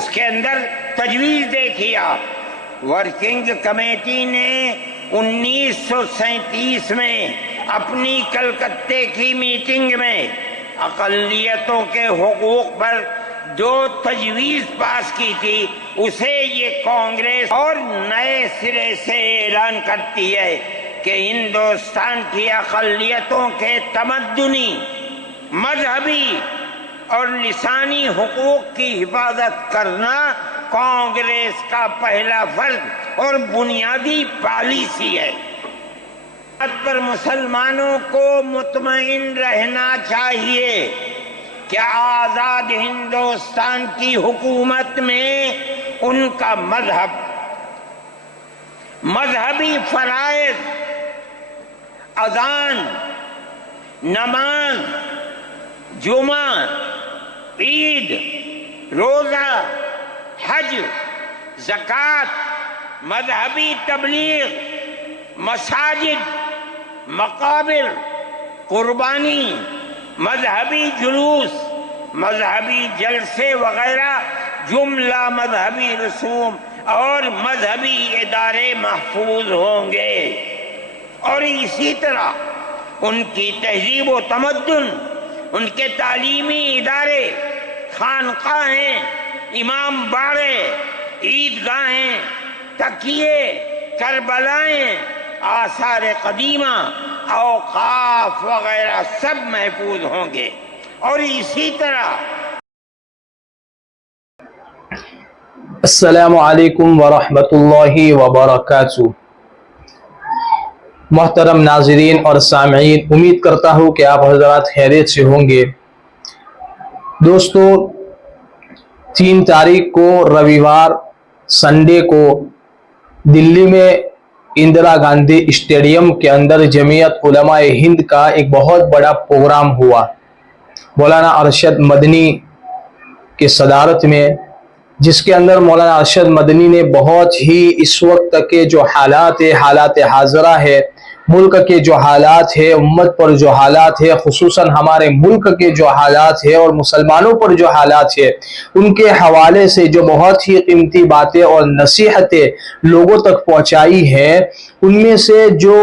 اس کے اندر تجویز دیکھیے آپ، ورکنگ کمیٹی نے 1937 میں اپنی کلکتے کی میٹنگ میں اقلیتوں کے حقوق پر جو تجویز پاس کی تھی اسے یہ کانگریس اور نئے سرے سے اعلان کرتی ہے کہ ہندوستان کی اقلیتوں کے تمدنی، مذہبی اور لسانی حقوق کی حفاظت کرنا کانگریس کا پہلا فرض اور بنیادی پالیسی ہے۔ اس پر مسلمانوں کو مطمئن رہنا چاہیے کہ آزاد ہندوستان کی حکومت میں ان کا مذہبی فرائض، اذان، نماز، جمعہ، عید، روزہ، حج، زکوٰۃ، مذہبی تبلیغ، مساجد، مقابر، قربانی، مذہبی جلوس، مذہبی جلسے وغیرہ جملہ مذہبی رسوم اور مذہبی ادارے محفوظ ہوں گے، اور اسی طرح ان کی تہذیب و تمدن، ان کے تعلیمی ادارے، خانقاہیں، امام باڑے، عیدگاہیں، تکیے، کربلائیں، آثار قدیمہ، اوقاف وغیرہ سب محفوظ ہوں گے، اور اسی طرح السلام علیکم ورحمۃ اللہ وبرکاتہ۔ محترم ناظرین اور سامعین، امید کرتا ہوں کہ آپ حضرات خیریت سے ہوں گے۔ دوستو، 3 تاریخ کو رویوار سنڈے کو دلی میں اندرا گاندھی اسٹیڈیم کے اندر جمعیت علماء ہند کا ایک بہت بڑا پروگرام ہوا، مولانا ارشد مدنی کی صدارت میں، جس کے اندر مولانا ارشد مدنی نے بہت ہی اس وقت کے جو حالات حاضرہ ہے، ملک کے جو حالات ہے، امت پر جو حالات ہے، خصوصاً ہمارے ملک کے جو حالات ہے اور مسلمانوں پر جو حالات ہے، ان کے حوالے سے جو بہت ہی قیمتی باتیں اور نصیحتیں لوگوں تک پہنچائی ہیں، ان میں سے جو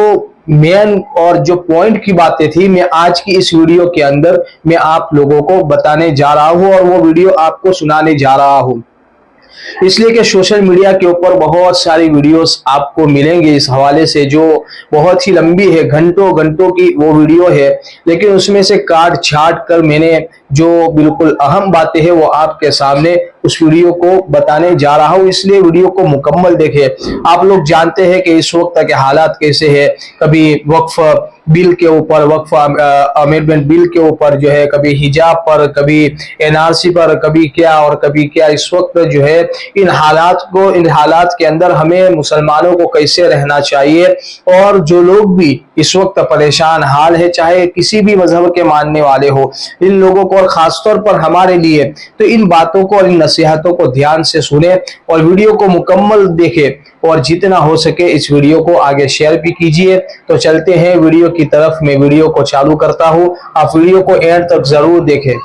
مین اور جو پوائنٹ کی باتیں تھی، میں آج کی اس ویڈیو کے اندر میں آپ لوگوں کو بتانے جا رہا ہوں، اور وہ ویڈیو آپ کو سنانے جا رہا ہوں، اس لیے کہ سوشل میڈیا کے اوپر بہت ساری ویڈیوز آپ کو ملیں گے اس حوالے سے، جو بہت ہی لمبی ہے، گھنٹوں کی وہ ویڈیو ہے، لیکن اس میں سے کاٹ چھانٹ کر میں نے جو بالکل اہم باتیں ہیں وہ آپ کے سامنے اس ویڈیو کو بتانے جا رہا ہوں، اس لیے ویڈیو کو مکمل دیکھیں۔ آپ لوگ جانتے ہیں کہ اس وقت کے حالات کیسے ہیں، کبھی وقف بل کے اوپر، وقف امینڈمنٹ بل کے اوپر جو ہے، کبھی حجاب پر، کبھی NRC پر، کبھی کیا اور کبھی کیا۔ اس وقت جو ہے ان حالات کے اندر ہمیں مسلمانوں کو کیسے رہنا چاہیے، اور جو لوگ بھی اس وقت پریشان حال ہے، چاہے کسی بھی مذہب کے ماننے والے ہو، ان لوگوں کو، اور خاص طور پر ہمارے لیے، تو ان باتوں کو اور ان نصیحتوں کو دھیان سے سنیں اور ویڈیو کو مکمل دیکھیں، اور جتنا ہو سکے اس ویڈیو کو آگے شیئر بھی کیجئے۔ تو چلتے ہیں ویڈیو کی طرف، میں ویڈیو کو چالو کرتا ہوں، آپ ویڈیو کو اینڈ تک ضرور دیکھیں۔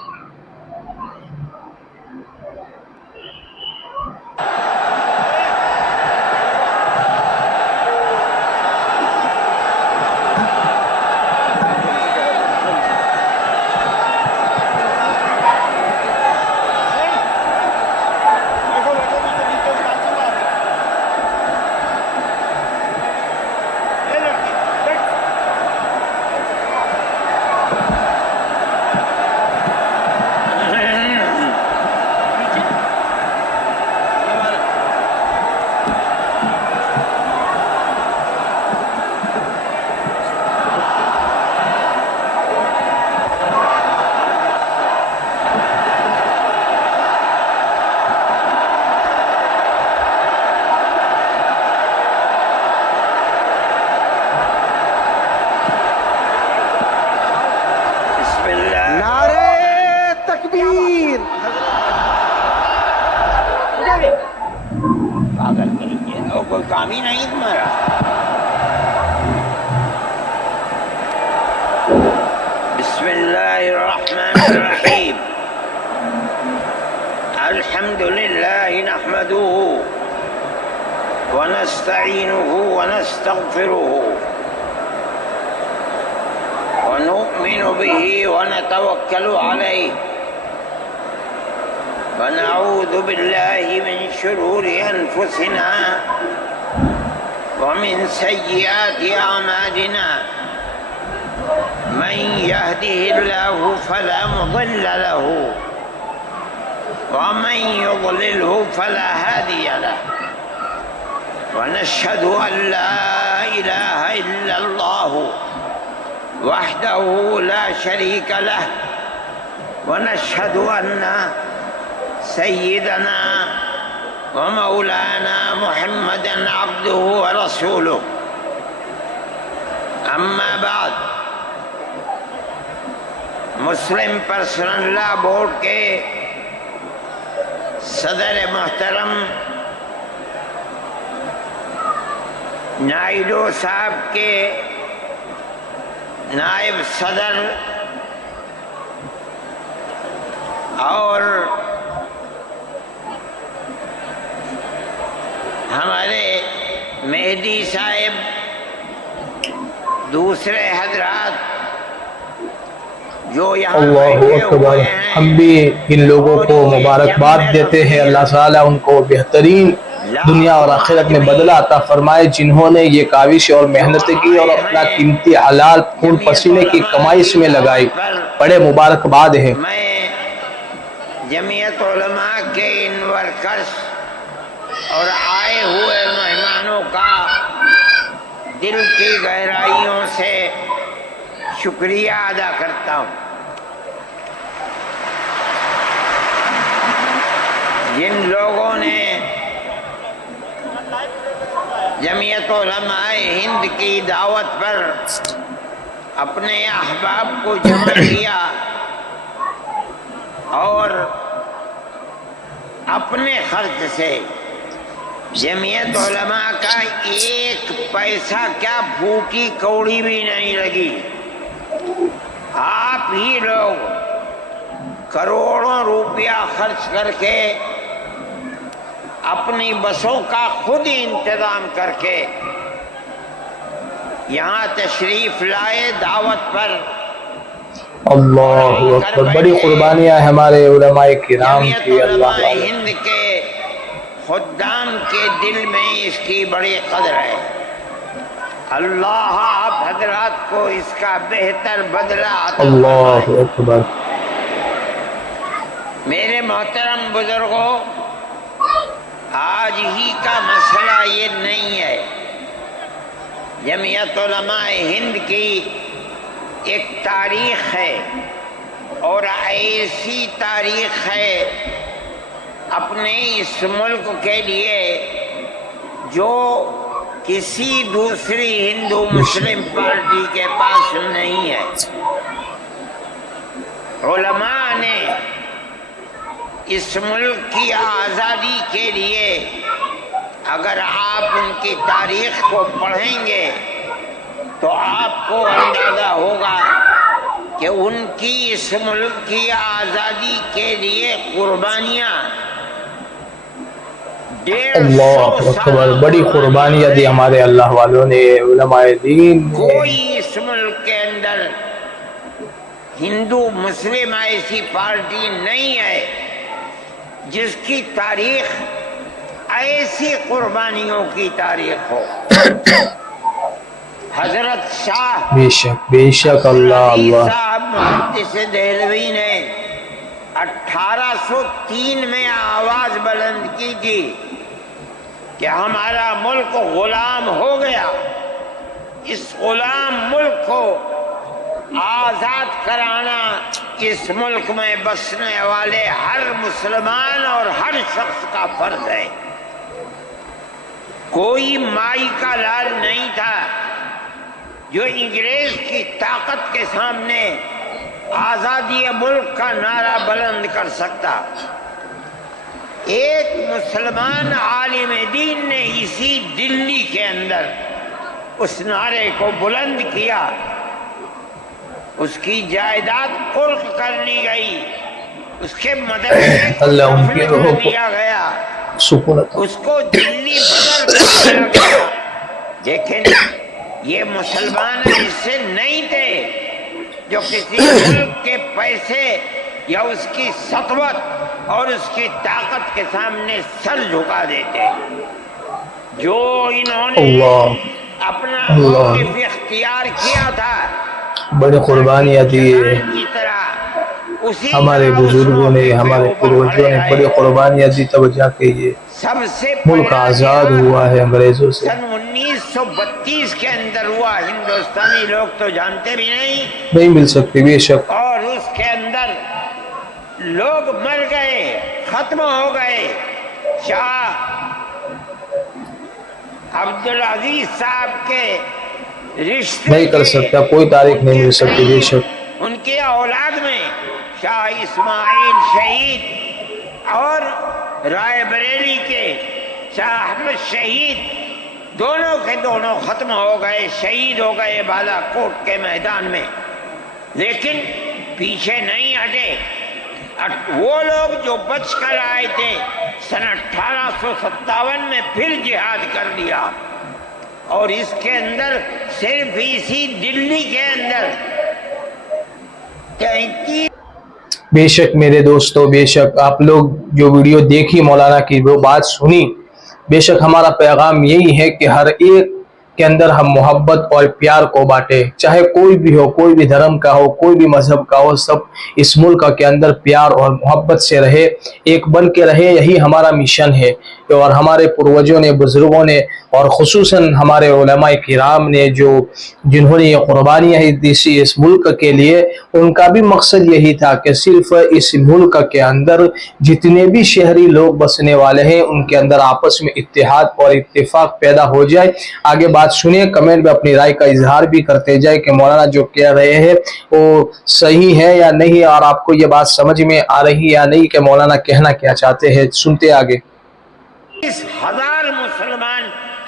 کوئی کام ہی نہیں تمہارا۔ بسم اللہ الرحمن الرحیم، الحمد للہ نحمده ونستعينه ونستغفره ونؤمن به ونتوكل عليه ونعوذ بالله من شرور أنفسنا ومن سيئات أعمالنا من يهده الله فلا مضل له ومن يضلله فلا هادي له ونشهد أن لا إله إلا الله وحده لا شريك له ونشهد أن سيدنا ومولانا محمدا عبده ورسوله اما بعد مسلم پرسنل لا بورڈ کے صدر محترم نائیڈو صاحب کے نائب صدر اور ہمارے مہدی صاحب دوسرے حضرات جو یہاں اللہ اکبر. ہم بھی ان لوگوں کو مبارکباد دیتے ہیں. اللہ تعالیٰ ان کو بہترین دنیا اور آخرت میں بدلہ عطا فرمائے جنہوں نے یہ کاوش اور محنت کی اور اپنا قیمتی حلال خون پسینے کی کمائی اس میں لگائی. بڑے مبارکباد ہیں. میں جمعیت علماء کے ان ورکرز اور آئے ہوئے مہمانوں کا دل کی گہرائیوں سے شکریہ ادا کرتا ہوں. جن لوگوں نے جمعیت علماء ہند کی دعوت پر اپنے احباب کو جمع کیا اور اپنے خرچ سے جمعیت علماء کا ایک پیسہ کیا پھوٹی کوڑی بھی نہیں لگی. آپ ہی لوگ کروڑوں روپیہ خرچ کر کے اپنی بسوں کا خود ہی انتظام کر کے یہاں تشریف لائے دعوت پر. اللہ اکبر. بڑی قربانیاں ہمارے علماء کرام کی. اللہ ہند کے خدام کے دل میں اس کی بڑی قدر ہے. اللہ آپ حضرات کو اس کا بہتر بدلہ عطا اللہ فرمائے. اکبر. میرے محترم بزرگوں، آج ہی کا مسئلہ یہ نہیں ہے. جمعیت علماء ہند کی ایک تاریخ ہے اور ایسی تاریخ ہے اپنے اس ملک کے لیے جو کسی دوسری ہندو مسلم پارٹی کے پاس نہیں ہے. علماء نے اس ملک کی آزادی کے لیے اگر آپ ان کی تاریخ کو پڑھیں گے تو آپ کو اندازہ ہوگا کہ ان کی اس ملک کی آزادی کے لیے قربانیاں اللہ اکبر. بڑی قربانیاں دی ہمارے اللہ والوں نے، علماء دین نے. کوئی اس ملک کے اندر ہندو مسلم ایسی پارٹی نہیں ہے جس کی تاریخ ایسی قربانیوں کی تاریخ ہو. حضرت شاہ بے شک بے شک. اللہ اللہ. صاحب محدث دہلوی نے 1803 میں آواز بلند کی تھی کہ ہمارا ملک غلام ہو گیا. اس غلام ملک کو آزاد کرانا اس ملک میں بسنے والے ہر مسلمان اور ہر شخص کا فرض ہے. کوئی مائی کا لال نہیں تھا جو انگریز کی طاقت کے سامنے آزادی ملک کا نعرہ بلند کر سکتا. ایک مسلمان عالم دین نے اسی دلی کے اندر اس نعرے کو بلند کیا. اس کی جائیداد قلق کر لی گئی، اس کے مدرسے کو اللہ ان کی روح کو دیا گیا سکون عطا۔ اس کو دلی بدر کر دیا گیا، لیکن یہ مسلمان اس سے نہیں تھے جو کسی ملک کے پیسے یا اس کی سطوت اور اس کی طاقت کے سامنے سر جھکا دیتے۔ جو انہوں نے اللہ اپنا اللہ موقف اختیار کیا تھا بڑی قربانیاں دی ہے کی طرح، اسی ہمارے طرح اس بزرگوں نے، موقع پہ ہمارے اوپر پروجوں کھڑے نے رہے۔ بڑی قربانیاں دی، تب جا کے یہ سب سے ملک پہلا آزاد جہاد ہوا ہے انگریزوں سے۔ سن 1932 کے اندر ہوا، ہندوستانی لوگ تو جانتے بھی نہیں مل سکتی بے شک۔ اور اس کے اندر لوگ مر گئے، ختم ہو گئے۔ شاہ عبدالعزیز صاحب کے رشتے نہیں کر سکتا، کوئی تاریخ نہیں مل سکتی بے شک۔ ان کی اولاد میں شاہ اسماعیل شہید اور رائے بریلی کے شاہ احمد شہید دونوں کے دونوں ختم ہو گئے، شہید ہو گئے بالا کوٹ کے میدان میں، لیکن پیچھے نہیں ہٹے۔ وہ لوگ جو بچ کر آئے تھے سن 1857 میں پھر جہاد کر لیا، اور اس کے اندر صرف اسی دلی کے اندر 33 بے شک میرے دوستو، بے شک آپ لوگ جو ویڈیو دیکھی، مولانا کی وہ بات سنی، بے شک ہمارا پیغام یہی ہے کہ ہر ایک کے اندر ہم محبت اور پیار کو بانٹے، چاہے کوئی بھی ہو، کوئی بھی دھرم کا ہو، کوئی بھی مذہب کا ہو، سب اس ملک کے اندر پیار اور محبت سے رہے، ایک بن کے رہے، یہی ہمارا مشن ہے۔ اور ہمارے پروجوں نے، بزرگوں نے، اور خصوصاً ہمارے علماء کرام نے جنہوں نے یہ قربانیاں دی اس ملک کے لیے، ان کا بھی مقصد یہی تھا کہ صرف اس ملک کے اندر جتنے بھی شہری لوگ بسنے والے ہیں ان کے اندر آپس میں اتحاد اور اتفاق پیدا ہو جائے۔ آگے بات سنیں، کمنٹ میں اپنی رائے کا اظہار بھی کرتے جائے کہ مولانا جو کہہ رہے ہیں وہ صحیح ہے یا نہیں، اور آپ کو یہ بات سمجھ میں آ رہی یا نہیں کہ مولانا کہنا کیا چاہتے ہیں۔ سنتے آگے۔ 20,000 مسلمان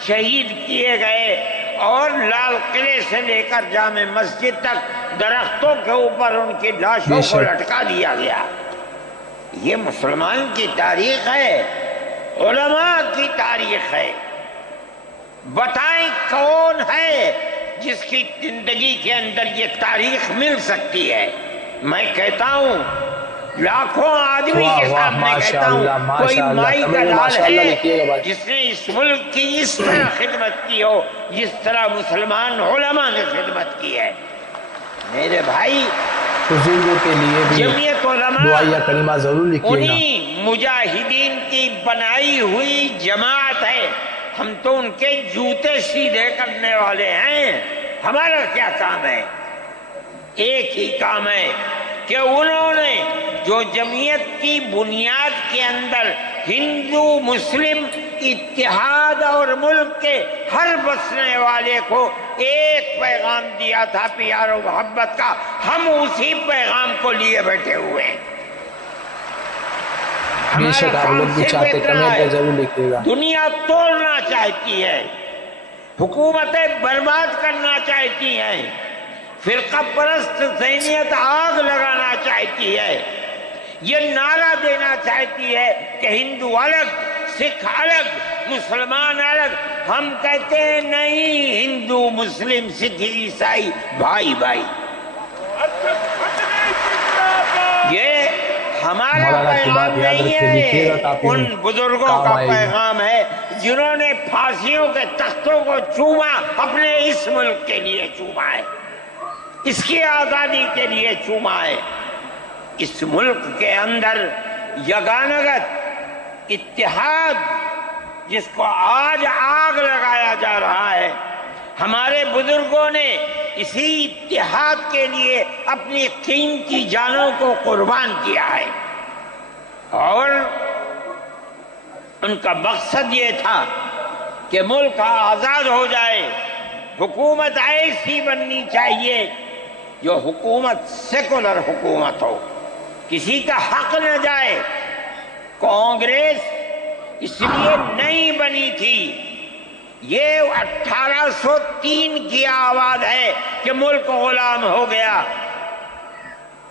شہید کیے گئے، اور لال قلعے سے لے کر جامع مسجد تک درختوں کے اوپر ان کی لاشوں کو لٹکا دیا گیا۔ یہ مسلمان کی تاریخ ہے، علماء کی تاریخ ہے۔ بتائیں کون ہے جس کی زندگی کے اندر یہ تاریخ مل سکتی ہے؟ میں کہتا ہوں لاکھوں آدمی کے سامنے کہتا ہوں، کوئی مائی کا لال ہے جس نے اس ملک کی اس طرح خدمت کی ہو جس طرح مسلمان علماء نے خدمت کی ہے؟ میرے بھائی، بزرگوں کے لیے بھی جمعیت علماء دعائیہ کلمہ ضرور لکھیے گا۔ انہی مجاہدین کی بنائی ہوئی جماعت ہے، ہم تو ان کے جوتے سیدھے کرنے والے ہیں۔ ہمارا کیا کام ہے؟ ایک ہی کام ہے کہ انہوں نے جو جمعیت کی بنیاد کے اندر ہندو مسلم اتحاد اور ملک کے ہر بسنے والے کو ایک پیغام دیا تھا پیار و محبت کا، ہم اسی پیغام کو لیے بیٹھے ہوئے ہیں۔ بے شک آپ لوگ بھی چاہتے، کمنٹ میں ضرور لکھیے گا۔ دنیا توڑنا چاہتی ہے، حکومتیں برباد کرنا چاہتی ہیں، فرقہ پرست ذہنیت آگ لگانا چاہتی ہے، یہ نعرہ دینا چاہتی ہے کہ ہندو الگ، سکھ الگ، مسلمان الگ۔ ہم کہتے ہیں نہیں، ہندو مسلم سکھ عیسائی بھائی بھائی۔ یہ ہمارا پیغام نہیں ہے، ان بزرگوں کا پیغام ہے جنہوں نے پھانسیوں کے تختوں کو چوما، اپنے اس ملک کے لیے چوما ہے، اس کی آزادی کے لیے چوما ہے۔ اس ملک کے اندر یگانگت اتحاد جس کو آج آگ لگایا جا رہا ہے، ہمارے بزرگوں نے اسی اتحاد کے لیے اپنی قیمتی جانوں کو قربان کیا ہے، اور ان کا مقصد یہ تھا کہ ملک آزاد ہو جائے۔ حکومت ایسی بننی چاہیے جو حکومت سیکولر حکومت ہو، کسی کا حق نہ جائے۔ کانگریس اس لیے نہیں بنی تھی، یہ 1803 کی آواز ہے کہ ملک غلام ہو گیا،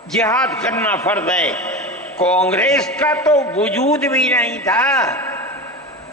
جہاد کرنا فرض ہے۔ کانگریس کا تو وجود بھی نہیں تھا،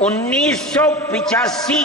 1985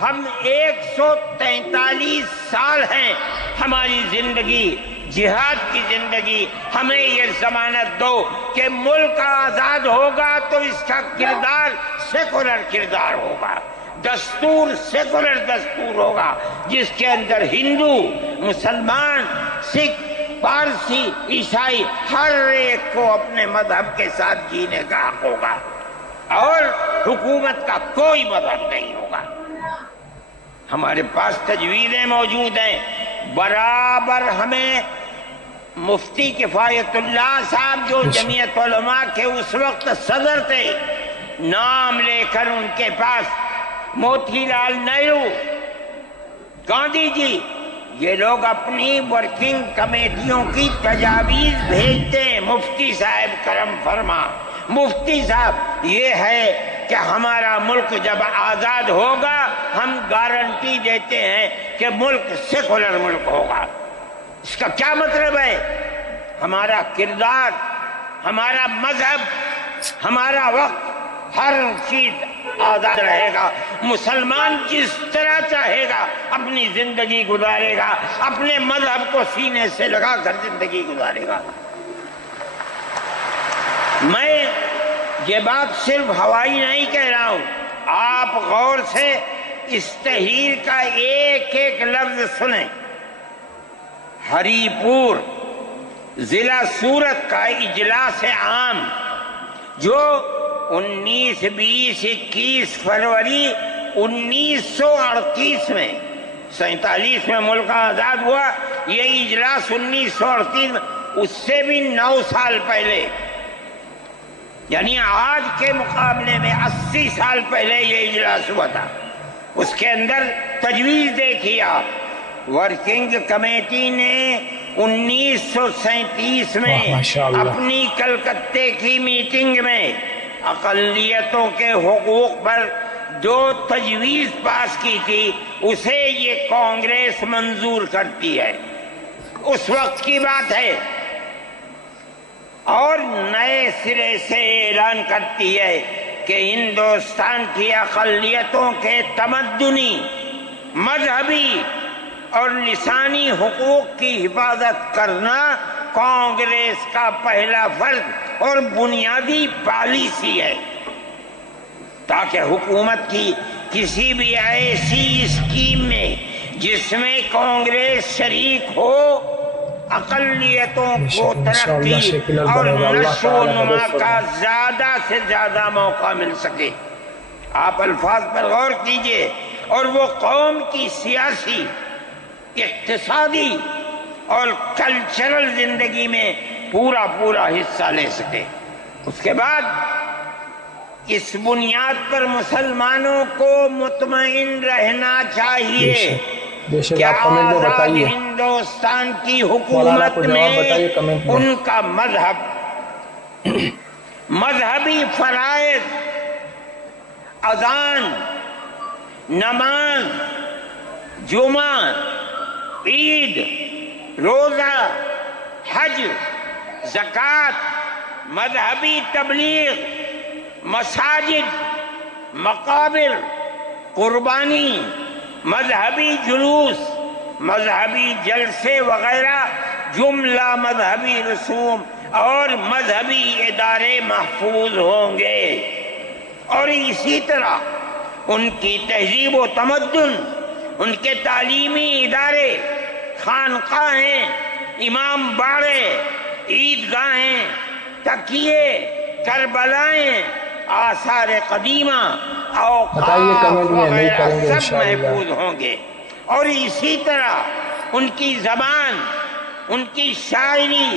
ہم 143 سال ہیں ہماری زندگی جہاد کی زندگی، ہمیں یہ ضمانت دو کہ ملک آزاد ہوگا تو اس کا کردار سیکولر کردار ہوگا، دستور سیکولر دستور ہوگا، جس کے اندر ہندو، مسلمان، سکھ، پارسی، عیسائی ہر ایک کو اپنے مذہب کے ساتھ جینے کا حق ہوگا، اور حکومت کا کوئی مذہب نہیں ہوگا۔ ہمارے پاس تجویزیں موجود ہیں، برابر ہمیں مفتی کفایت اللہ صاحب جو جمعیت علماء کے اس وقت صدر تھے، نام لے کر ان کے پاس موتی لال نہرو، گاندھی جی، یہ لوگ اپنی ورکنگ کمیٹیوں کی تجاویز بھیجتے ہیں، مفتی صاحب کرم فرما، مفتی صاحب یہ ہے کہ ہمارا ملک جب آزاد ہوگا ہم گارنٹی دیتے ہیں کہ ملک سیکولر ملک ہوگا۔ اس کا کیا مطلب ہے؟ ہمارا کردار، ہمارا مذہب، ہمارا وقت، ہر چیز آزاد رہے گا، مسلمان جس طرح چاہے گا اپنی زندگی گزارے گا، اپنے مذہب کو سینے سے لگا کر زندگی گزارے گا۔ میں یہ بات صرف ہوائی نہیں کہہ رہا ہوں، آپ غور سے اس تحریر کا ایک ایک لفظ سنیں۔ ہری پور ضلع سورت کا اجلاس عام جو 19، 20، 21 فروری 1938 میں، 47 میں ملک آزاد ہوا، یہ اجلاس 1938 میں، اس سے بھی 9 سال پہلے، یعنی آج کے مقابلے میں 80 سال پہلے یہ اجلاس ہوا تھا۔ اس کے اندر تجویز دیکھیے آپ، ورکنگ کمیٹی نے 1937 میں اپنی کلکتے کی میٹنگ میں اقلیتوں کے حقوق پر جو تجویز پاس کی تھی اسے یہ کانگریس منظور کرتی ہے، اس وقت کی بات ہے، اور نئے سرے سے اعلان کرتی ہے کہ ہندوستان کی اقلیتوں کے تمدنی، مذہبی اور لسانی حقوق کی حفاظت کرنا کانگریس کا پہلا فرض اور بنیادی پالیسی ہے، تاکہ حکومت کی کسی بھی ایسی اسکیم میں جس میں کانگریس شریک ہو، اقلیتوں کو ترقی اور نشو و نما کا زیادہ سے زیادہ موقع مل سکے۔ آپ الفاظ پر غور کیجئے، اور وہ قوم کی سیاسی، اقتصادی اور کلچرل زندگی میں پورا حصہ لے سکے۔ اس کے بعد اس بنیاد پر مسلمانوں کو مطمئن رہنا چاہیے کہ آزاد ہندوستان کی حکومت میں ان کا مذہبی فرائض، اذان، نماز، جمعہ، عید، روزہ، حج، زکوٰۃ، مذہبی تبلیغ، مساجد، مقابر، قربانی، مذہبی جلوس، مذہبی جلسے وغیرہ جملہ مذہبی رسوم اور مذہبی ادارے محفوظ ہوں گے، اور اسی طرح ان کی تہذیب و تمدن، ان کے تعلیمی ادارے، خانقاہیں، امام باڑے، عیدگاہیں، تکیے، کربلائیں، آثار قدیمہ، اوقاف وغیرہ سب محفوظ ہوں گے، اور اسی طرح ان کی زبان، ان کی شاعری،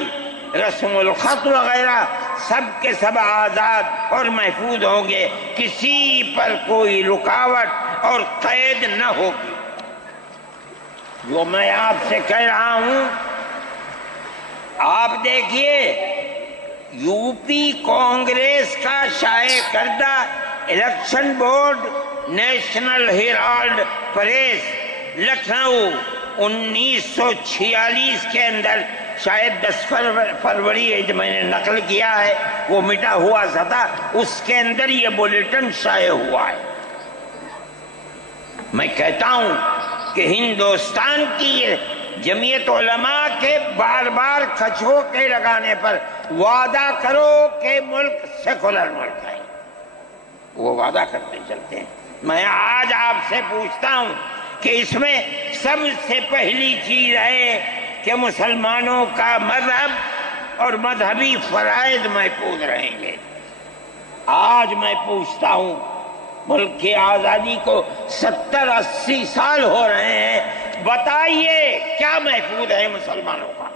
رسم الخط وغیرہ سب کے سب آزاد اور محفوظ ہوں گے، کسی پر کوئی رکاوٹ اور قید نہ ہوگی۔ جو میں آپ سے کہہ رہا ہوں، آپ دیکھیے، یو پی کانگریس کا شائع کردہ election board, National Herald press, Lucknow, 1946 کے اندر، شاید 10 فروری جو میں نے نقل کیا ہے وہ مٹا ہوا سا تھا، اس کے اندر یہ بلیٹن شائع ہوا ہے۔ میں کہتا ہوں کہ ہندوستان کی جمعیت علماء کے بار بار کھچوکے لگانے پر وعدہ کرو کہ ملک سیکولر ملک ہے، وہ وعدہ کرتے چلتے ہیں۔ میں آج آپ سے پوچھتا ہوں کہ اس میں سب سے پہلی چیز ہے کہ مسلمانوں کا مذہب اور مذہبی فرائض محفوظ رہیں گے۔ آج میں پوچھتا ہوں، ملک کی آزادی کو 70-80 سال ہو رہے ہیں، بتائیے کیا محفوظ ہے مسلمانوں کا؟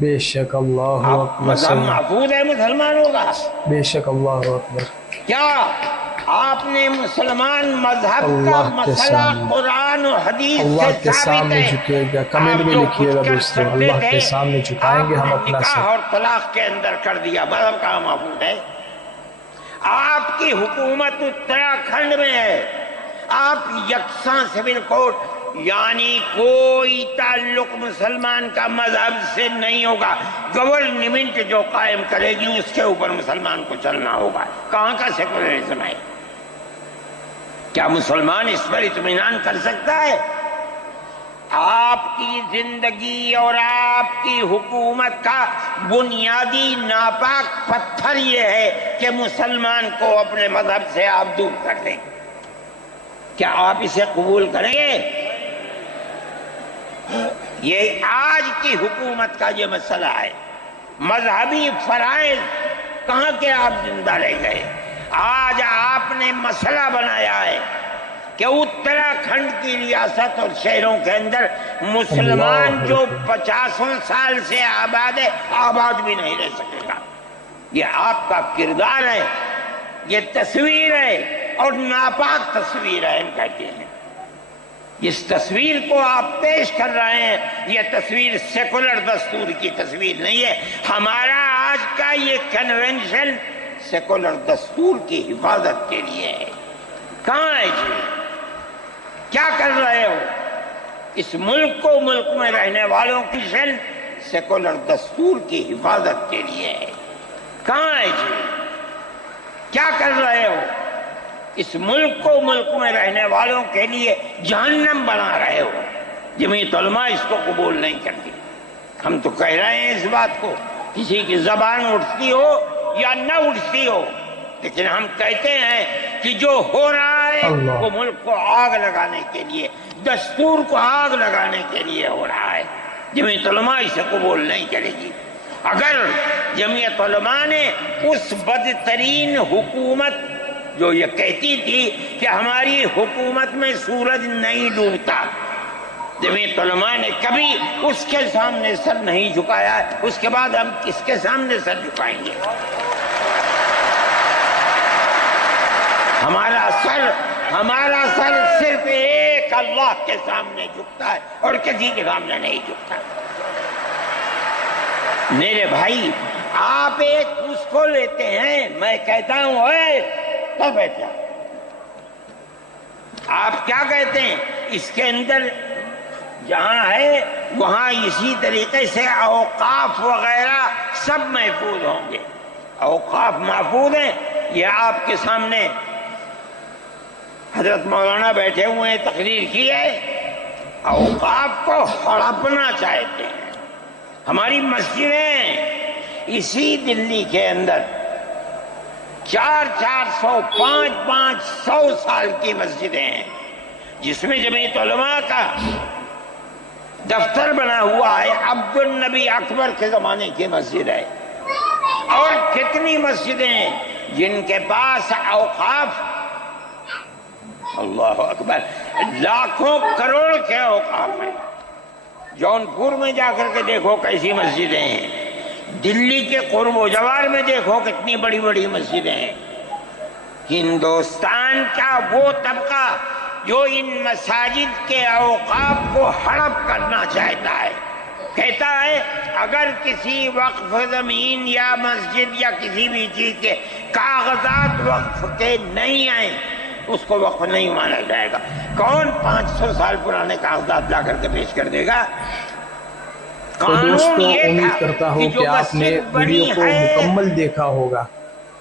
بے شک، اللہ اکبر، مذہب محفوظ ہے مسلمانوں کا؟ بے شک، اللہ اکبر۔ کیا آپ نے مسلمان مذہب کا مسئلہ قرآن و حدیث اللہ سے کے ثابت سامنے ہے؟ جھکے گا، کمنٹ میں لکھیے گا دوستو، اللہ کے سامنے جھکائیں گے ہم اپنا نکاح سر۔ اور طلاق کے اندر کر دیا، مذہب کا محفوظ ہے؟ آپ کی حکومت اتراکھنڈ میں ہے، آپ یکساں سول کوڈ، یعنی کوئی تعلق مسلمان کا مذہب سے نہیں ہوگا، گورنمنٹ جو قائم کرے گی اس کے اوپر مسلمان کو چلنا ہوگا۔ کہاں کا سیکولرزم ہے؟ کیا مسلمان اس پر اطمینان کر سکتا ہے؟ آپ کی زندگی اور آپ کی حکومت کا بنیادی ناپاک پتھر یہ ہے کہ مسلمان کو اپنے مذہب سے آپ دور کر دیں۔ کیا آپ اسے قبول کریں گے؟ یہ آج کی حکومت کا یہ مسئلہ ہے۔ مذہبی فرائض کہاں کے آپ زندہ رہ گئے؟ آج آپ نے مسئلہ بنایا ہے کہ اتراکھنڈ کی ریاست اور شہروں کے اندر مسلمان جو 50 سال سے آباد ہے، آباد بھی نہیں رہ سکے گا۔ یہ آپ کا کردار ہے، یہ تصویر ہے اور ناپاک تصویر ہے، ہم کہتے ہیں۔ اس تصویر کو آپ پیش کر رہے ہیں، یہ تصویر سیکولر دستور کی تصویر نہیں ہے۔ ہمارا آج کا یہ کنونشن سیکولر دستور کی حفاظت کے لیے ہے۔ کہاں ہے جی؟ کیا کر رہے ہو؟ اس ملک کو، ملک میں رہنے والوں کی شل سیکولر دستور کی حفاظت کے لیے ہے۔ کہاں ہے جی؟ کیا کر رہے ہو؟ اس ملک کو، ملک میں رہنے والوں کے لیے جہنم بنا رہے ہو۔ جمعیت علماء اس کو قبول نہیں کرتی۔ ہم تو کہہ رہے ہیں اس بات کو، کسی کی زبان اٹھتی ہو یا نہ اٹھتی ہو، لیکن ہم کہتے ہیں کہ جو ہو رہا ہے وہ ملک کو آگ لگانے کے لیے، دستور کو آگ لگانے کے لیے ہو رہا ہے۔ جمعیت علماء اسے قبول نہیں کرے گی۔ اگر جمعیت علماء نے اس بدترین حکومت جو یہ کہتی تھی کہ ہماری حکومت میں سورج نہیں ڈوبتا، جمعیت علماء نے کبھی اس کے سامنے سر نہیں جھکایا، اس کے بعد ہم کس کے سامنے سر جھکائیں گے؟ ہمارا سر صرف ایک اللہ کے سامنے جھکتا ہے اور کسی کے سامنے نہیں جھکتا۔ میرے بھائی، آپ ایک اس کو لیتے ہیں، میں کہتا ہوں اے کیا بیٹھا، آپ کیا کہتے ہیں؟ اس کے اندر جہاں ہے وہاں اسی طریقے سے اوقاف وغیرہ سب محفوظ ہوں گے۔ اوقاف محفوظ ہیں، یہ آپ کے سامنے حضرت مولانا بیٹھے ہوئے ہیں، تقریر کی ہے۔ اوقاف کو ہڑپنا چاہتے ہیں۔ ہماری مسجدیں اسی دلی کے اندر 400 500 سال کی مسجدیں ہیں، جس میں جمعیت علماء کا دفتر بنا ہوا ہے، عبد النبی اکبر کے زمانے کی مسجد ہے۔ اور کتنی مسجدیں ہیں جن کے پاس اوقاف، اللہ اکبر، لاکھوں کروڑ کے اوقاف ہیں۔ جونپور میں جا کر کے دیکھو کیسی مسجدیں ہیں، دلی کے قرب و جوار میں دیکھو کتنی بڑی بڑی مسجدیں ہیں۔ ہندوستان کا وہ طبقہ جو ان مساجد کے اوقاف کو ہڑپ کرنا چاہتا ہے، کہتا ہے اگر کسی وقف زمین یا مسجد یا کسی بھی چیز کے کاغذات وقف کے نہیں آئیں اس کو وقف نہیں مانا جائے گا۔ کون 500 سال پرانے کاغذات لا کر کے پیش کر دے گا؟ تو دوستو، امید کرتا ہوں کہ آپ نے ویڈیو کو مکمل دیکھا ہوگا۔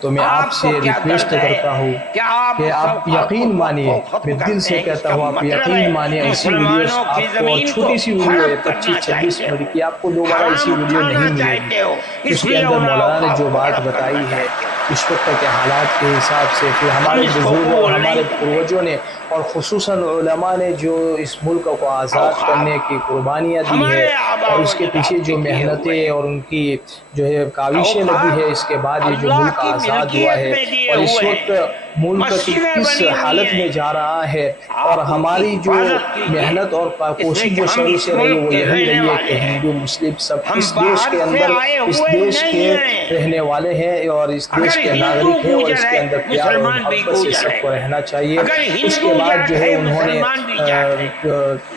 تو میں آپ آپ سے کو کیا ریکویسٹ درد ہے کرتا ہوں کہ آپ کہ آپ مسلمان کو یقین مانیے، وقف و ختم میں دل کرتے سے ہیں۔ اس کہتا کا ہوں آپ مطلب یقین ہے مانیے، ایسی ویڈیوز مسلمانوں کی آپ کو، اور زمین کو چھوٹی سی ویڈیو ہے ہڑپ کرنا 25-26 چاہتے منٹ ہو، کی، آپ کو دوبارہ ایسی حرام ویڈیو کھانا نہیں ملے گی۔ چاہتے ہو، اس اس کے لیے اندر ان مولانا نے اوقاف جو کو بات ہڑپ کرنا بتائی ہے چاہتے ہو۔ اس وقت کے حالات کے حساب سے، پھر ہم ہمارے اس کو بزرگوں اور قبول ہمارے نہیں کرتے۔ پروجوں نے، اور خصوصاً علماء نے جو اس ملک کو آزاد اوقاف کرنے کی قربانیاں دی ہے، ہمارے آباء اور و اس کے پیچھے اجداد کے جو کیے ہوئے محنتیں ہیں۔ اور ان کی جو ہے کاوشیں لگی اوقاف ہے، اس کے بعد یہ جو اللہ ملک کی آزاد ہوا ملکیت ہے، میں دیے اور اس ہوئے وقت ہیں، ملک مسجدیں کس بنی ہوئی حالت میں ہیں، جا رہا ہے، اور آپ ان کی ہماری جو حفاظت کیجئے، محنت اور اس لیے کوشش کہ جو ہم شروع اس سے رہی ملک وہ کے یہی رہنے رہی ہے کہ والے ہیں، ہندو مسلم سب ہم اس دیش باہر کے سے اندر، آئے اس ہوئے دیش کے نہیں ہیں۔ رہنے والے ہیں، اور اس دیش اگر کے ہندو ناگرک ہیں، اور اس گوجر کے ہے اندر پیار اور مسلمان بھی محبت سے گوجر سب ہے، کو رہنا چاہیے۔ اگر اس کے ہندو بعد جاٹ جو ہے ہے انہوں نے مسلمان بھی جاٹ ہے، یہ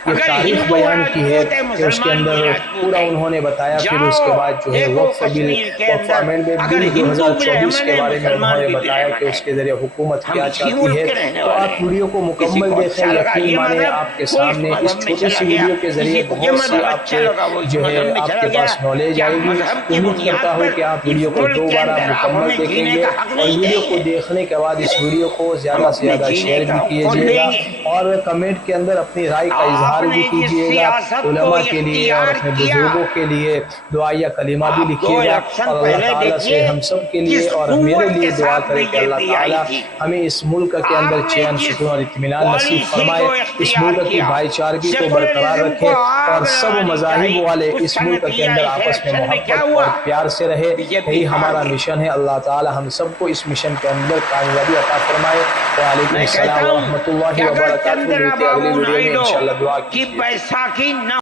اگر تاریخ ہندو بیان کی ہے راجپوت ہے کہ اس کے مسلمان اندر بھی راجپوت پورا ہے۔ انہوں نے بتایا، پھر اس کے جاؤ بعد جو ہے دیکھو وقف بل، کشمیر کے وقف اندر امینڈمنٹ اگر بل ہندو بھی 2024 رحمن کے ہے بارے میں انہوں مسلمان نے بھی بتایا کہ رحمن اس ہے۔ کے ذریعے حکومت ہم کیا اسی چاہتی ملک ہے۔ کے رہنے تو والے آپ ہیں، ویڈیو کو کسی مکمل کو دیکھیں، اچھا لگا یقین یہ مانیں، مذہب، آپ کے وہ اس سامنے اس مذہب میں چھوٹی چلا سی گیا، ویڈیو کے ذریعے کسی کو یہ بہت سی مذہب آپ اچھا کے لگا وہ اس جو ہے مذہب میں آپ چلا کے گیا۔ پاس نالج کیا آئے گی۔ مذہب کی امید کرتا بنیاد ہوں پر کہ آپ اس ویڈیو کو ملک دو کے بارہ اندر آپ مکمل ہمیں دیکھیں جینے گے، کا حق اور نہیں ویڈیو دیں کو گے، دیکھنے کے بعد اس ویڈیو کو ہم زیادہ سے اپنے زیادہ جینے شیئر کا بھی حق کون کیجیے گا، دیں گے؟ اور کمنٹ کے اندر اپنی رائے کا اظہار آپ بھی نے جس کیجیے گا، سیاست کو علماء کے لیے اور اختیار اپنے کیا، بزرگوں کے لیے دعائیہ کلمہ بھی آپ دو لکھیے گا، الیکشن اور اللہ پہلے تعالیٰ سے دیکھیے ہم سب کے لیے کس اور میرے قوت لیے کے دعا ساتھ کرے کہ اللہ BJP آئی تعالیٰ تھی۔ ہمیں اس ملک کے اندر آپ نے چین، جس سکون اور اطمینان نصیب پالیسی فرمائے، کو اس اختیار ملک کی کیا، بھائی چارگی کو برقرار سیکولرزم کو رکھے، اور آگ سب لگانی مذاہب چاہیے۔ والے اس اس ملک کے اندر اس آپس میں الیکشن میں کیا محبت اور ہوا؟ پیار سے رہے۔ BJP یہی ہار ہمارا گئی۔ مشن ہے۔ اللہ تعالیٰ ہم سب کو اس مشن کے اندر کامیابی عطا فرمائے۔ وعلیکم میں السلام کہتا ہوں ورحمۃ اللہ کہ اگر وبرکاتہ۔ چندرا ملتے ہیں اگلی بابو ویڈیو میں، نائیڈو انشاءاللہ دعا کی کیجیے۔ بیساکھی نہ